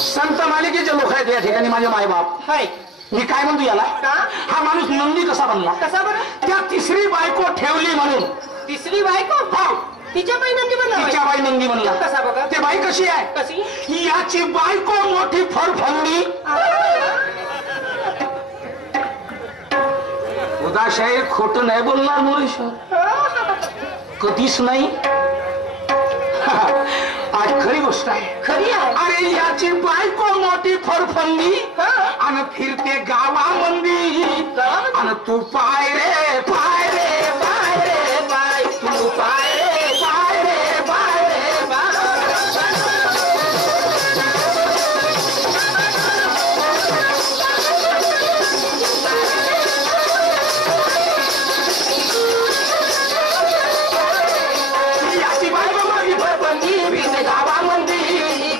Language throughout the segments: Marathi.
संत मालिकेचे लोक आहेत या ठिकाणी माझे मायबाप हाय मी काय म्हणतो याला हा माणूस नंदी कसा बनला कसा बरं त्या तिसरी बायको ठेवली म्हणून तिसरी बायको हा तिच्या बाई नंदी बनला तिच्या बाई नंदी बनला कसा बघा ते बाई कशी आहे कशी याची बायको मोठी फरफंडी उदाशाही खोट नाही बोलणार मुळेश्वर कधीच नाही आज खरी गोष्ट आहे खरी आहे अरे याची बायको मोठी फरफंडी आणि फिरते गावामंदी आणि तू पाय रे पाय रे पाय रे पाय तू पाय रे पाय रे पाय रे पाय याची बायको मोठी फरफंडी फिरते गावामंदी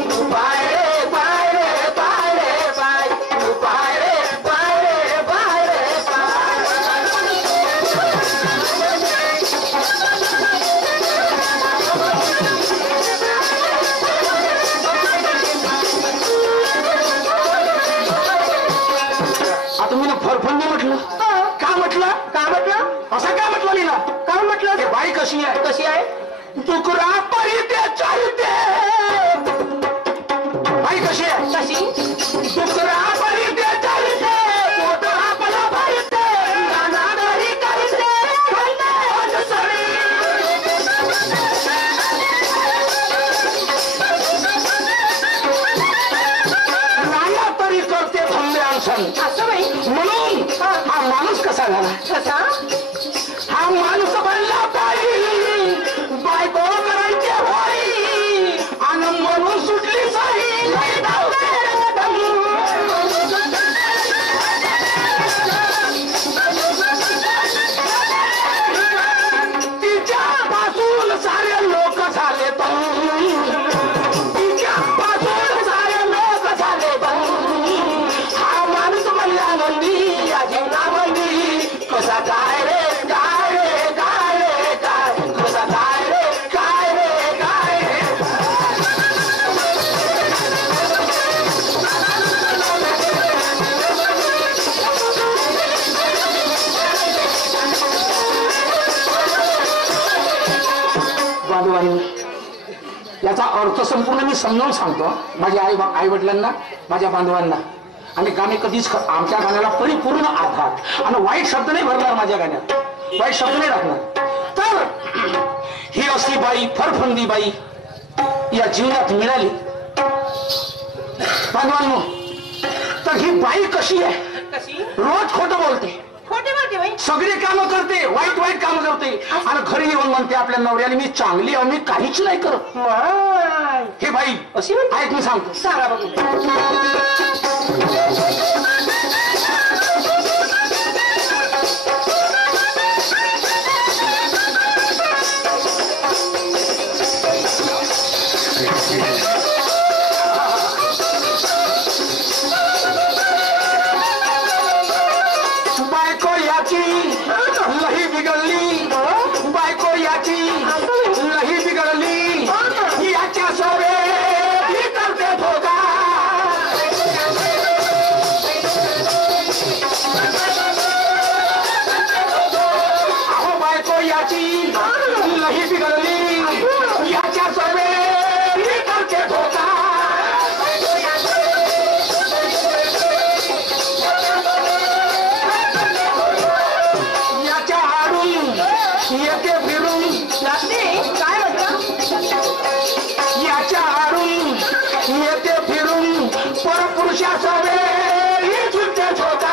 तू पाय रे पाय रे पाय रे पाय तू पाय रे पाय रे पाय रे आता मी ना फरफंडी म्हटलं का म्हटलं असं काय म्हटलं लीला काय म्हटलं ते बाई कशी आहे दुकरा परिते चालते बाई कशी आहे दुकरा परिते चालते मोठा आपला भरते नानारी करते नाना तरी करते भंगे अंशन असं बाई म्हणून हा माणूस कसा झाला कसा हा माणूस बनला पाहिजे बायको करायचे होई आणि म्हणून सुटली साई लई धावते तिच्यापासून सारे लोक झाले तिच्यापासून सारे लोक झाले हा माणूस बनला नंदी या जीवनामंदी कसा काय रे काय रे काय रे काय कसा काय रे काय रे काय रे बांधवांनी याचा अर्थ संपूर्ण मी समजावून सांगतो माझ्या आई वडिलांना माझ्या बांधवांना आणि गाणे कधीच आमच्या गाण्याला परिपूर्ण आधार आणि वाईट शब्द नाही भरणार माझ्या गाण्यात वाईट शब्द नाही टाकणार तर ही असली बाई फरफंदी बाई या जीवनात मिळाली बांधवांनो तर ही बाई कशी आहे कशी रोज खोटं बोलते खोटे बोलते बाई सगळे कामं करते वाईट कामं करते आणि घरी येऊन म्हणते आपल्या नवऱ्याने मी चांगली आणि मी काहीच नाही करत हे बाई अशी म्हणते ऐक मी सांगतो सांगा बघू बायको याची लही बिघडली बायको याची लही बिघडली याच्या सवे करते भोगा अहो बायको याची लही बिघडली याच्या सवे करते भोगा याच्या आडून येते फिरून काय म्हणतो याच्या आडून येते फिरून परपुरुषा सवे सुटते होता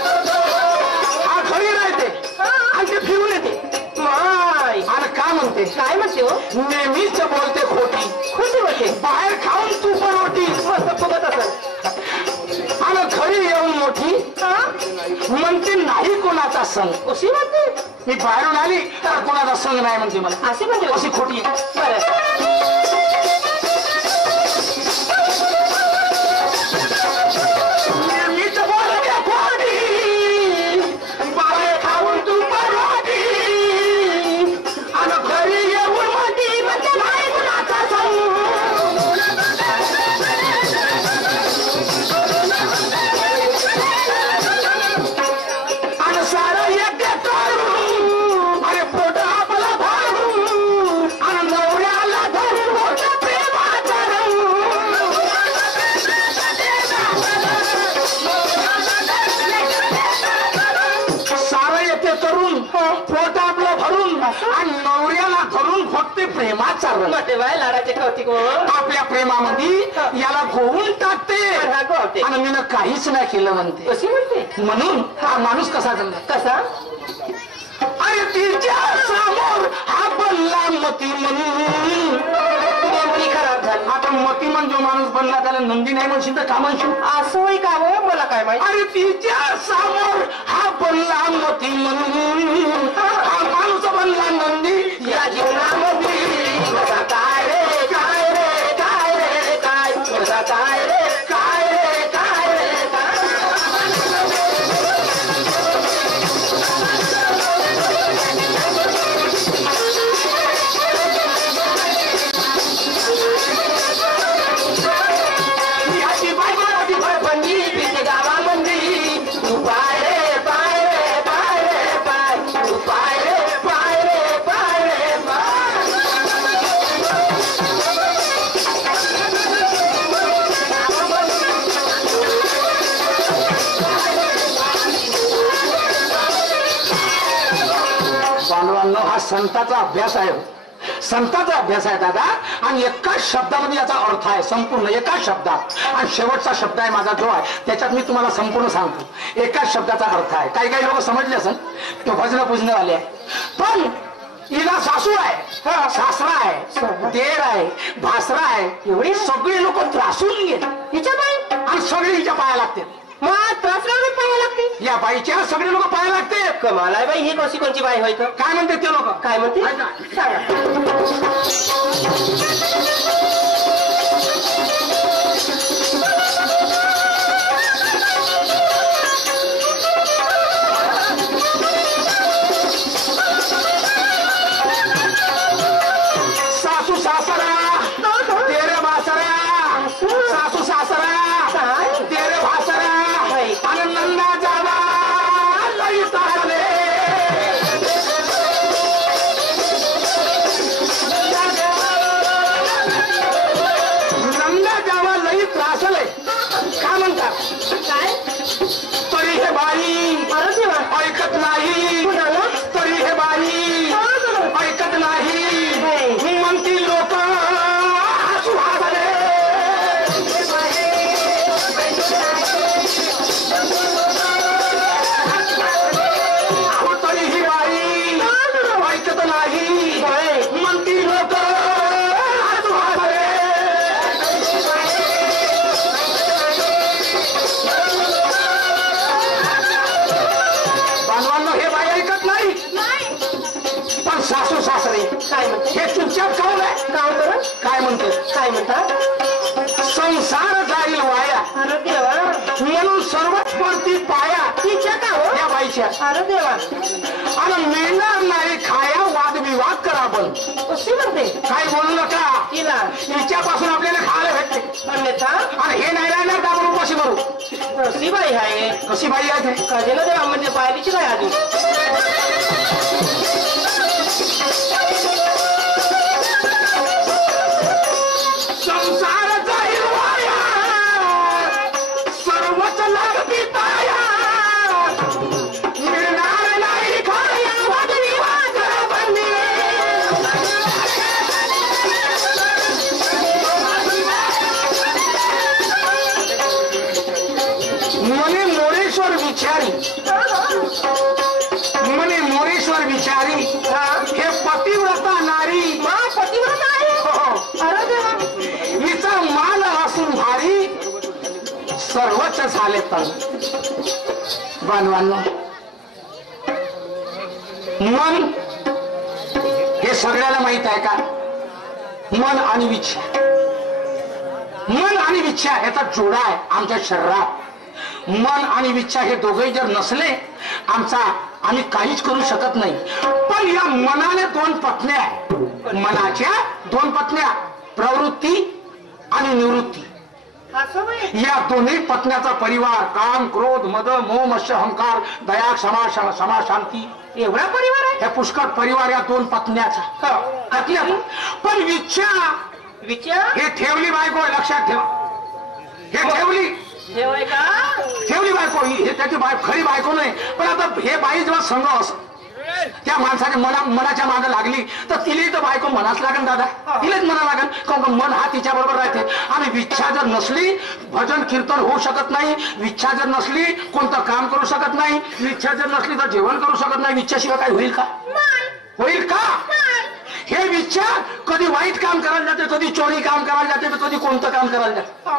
हा खरी राहते आणि ते फिरून येते आणि काय म्हणते हो नेहमीच बोलते खोटी बोलते बाहेर खाऊन तू पण रोटी बघत असेल आणि घरी येऊन मोठी म्हणते नाही कोणाचा सण अशी म्हणते मी बाहेरून आली तर कोणाचा संग नाही म्हणते मला अशी म्हणते अशी खोटी बरं नेहमीच बोलते खोटी बाहेर खाऊन तू पण रोटी आणि लागते प्रेमाचा रंग. मोठे बाय लाडाचे कौतिक हो. आपल्या प्रेमामध्ये याला गोवून टाकते हा गोवते. आणि मी काहीच नाही केलं म्हणते. कशी म्हणते? म्हणून हा माणूस कसा झाला? कसा? अरे तिच्या समोर हा बनला मती म्हणून. मेमरी खराब झाली. आता मतीमन जो माणूस बनला त्याला नंदी नाही म्हणशील तर का म्हणशील? असं होई का हो? मला काय माहिती. अरे तिच्या समोर हा बनला मती म्हणून हा माणूस बनला नंदी या जीवनामध्ये. कसा काय रे काय रे काय रे काय कसा काय रे काय रे काय रे काय. याची बायको होती भरभंगी तिथे गावामध्ये. तू पाय रे पाय रे पाय रे पाय तू पाय रे पाय रे पाय रे पाय. बांधवांनो हा संताचा अभ्यास आहे. संताचा अभ्यास आहे दादा. आणि एकाच शब्दामध्ये याचा अर्थ आहे संपूर्ण एकाच शब्दात. आणि शेवटचा शब्द आहे माझा जो आहे त्याच्यात मी तुम्हाला संपूर्ण सांगतो. एकाच शब्दाचा अर्थ आहे. काही काही लोक समजले असेल तो भजन पूजने वाले आहे. पण हिला सासू आहे सासरा आहे देर आहे भासरा आहे एवढे सगळे लोक त्रासून गेले हिच्या बाई. आणि सगळे हिच्या पाया लागते. मग त्रास लागले पाहायला लागते. या बाईच्या सगळे लोक पाया लागते. कमाल आहे बाई. ही कशी कोणची बाई होय तर? काय म्हणते ते लोक? काय म्हणते ऐका. सांगा. सासू सासरा तेरे भासरा सासू सासरा तेरे भासरा आणि नंदा जावा लई तारले. नंदा जावा लई त्रासले. काय म्हणतात? काय? तरी हे बाई अरे देवा. ऐकत नाही. कुणाला? तरी हे बाई ऐकत नाही. म्हणती लोक सुहासले. अहो तरी ही बाई ऐकत नाही. म्हणती लोक सुहासले. बांधवांनो हे बाई ऐकत नाही. पण सासू सासरे काय म्हणते? हे चुपचाप खाऊन आहे. काम करत काय म्हणते? काय म्हणतात? संसार जाईल वाया अरे देवा. म्हणून सर्वच पडती पाया तिच्या का हो? या बाईच्या. अरे देवा. आणि मिळणार नाही खाया वादविवाद करा. पण कशी म्हणते? काय बोलू नका. तिला हिच्यापासून आपल्याला खायला भेटते. अन्यथा आणि हे नाही राहणार का आपण उपाशी मरू. कशी बाई आहे? कशी बाई आहे ते? कधीला देवा म्हणजे पाहिलीची काय अजून? संसार जाईल वाया सर्वच लागती पाया. मिळणार नाही खाया वादविवाद करा बंदी. मने मोरेश्वर विचारी मने मोरेश्वर विचारी हे पतिव्रता नारी. मा पतिव्रता आहे? हो. अरे देवा. हिचा माल असून भारी सर्वच झाले. पण बांधवांनो मन हे सगळ्याला माहित आहे का? मन आणि विच्छा. मन आणि विच्छा याचा जोडा आहे आमच्या शरीरात. मन आणि विच्छा हे दोघेही जर नसले आम्ही काहीच करू शकत नाही. पण या मनाने दोन पत्न्या आहे. मनाच्या दोन पत्न्या प्रवृत्ती आणि निवृत्ती. असं बाई. या दोन्ही पत्न्याचा परिवार काम क्रोध मद मोह मत्स्य अहंकार दया क्षमा शांती एवढा परिवार आहे? हे पुष्कळ परिवार या दोन पत्न्याचा. पत्न्याचा. पण विच्छा विचार हे ठेवली बायको आहे. लक्षात ठेवा. हे ठेवली ठेवाय का? ठेवली बायको. हे त्याची खरी बायको नाही. पण आता हे बाई जेव्हा संघ असत त्या माणसाने मनाच्या मागे लागली तर तिला तर बायको मनाच लागेल दादा, तिलाच मना लागेल. कारण मन हा तिच्या बरोबर राहते. आणि विच्छा जर नसली भजन कीर्तन होऊ शकत नाही. विच्छा जर नसली कोणतं काम करू शकत नाही. विच्छा जर नसली तर जेवण करू शकत नाही. विच्छाशिवाय काय होईल का? होईल का? हे विच्छा कधी वाईट काम करायला जाते, कधी चोरी काम करायला जाते, तर कधी कोणतं काम करायला जाते.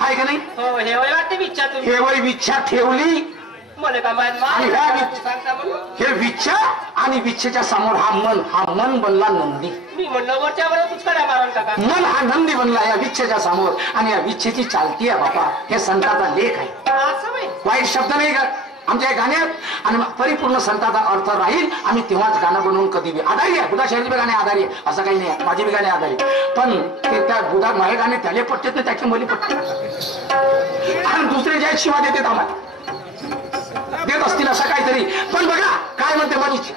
आहे का नाही? हे वय वाटते विच्छा तुम्ही. हे वय विच्छा ठेवली मला का माहित आणि सांगता म्हणून. हे विच्छा आणि विच्छेच्या समोर हा मन बनला नंदी. मी म्हणलं वरच्या वर पुचकाड्या मारण का? मन हा नंदी बनला या विच्छेच्या समोर. आणि या विच्छेची चालती आहे बापा. हे संताचा लेख आहे. असं होय. वाईट शब्द नाही का आमच्या गाण्यात. आणि परिपूर्ण संताचा अर्थ राहील. आम्ही तेव्हाच गाणं बनवून कधी बी आधारी आहे. बुधा शहरी गाणे आधारी आहे असं काही नाही. माझी बी गाणे आधारी. पण ते त्या बुधा माझे गाणे त्याला पटतात नाही, त्याची मुली पटतात. आणि दुसरे जे शिवा देतात आम्हाला देत असतील असं काहीतरी. पण बघा काय म्हणते मनीष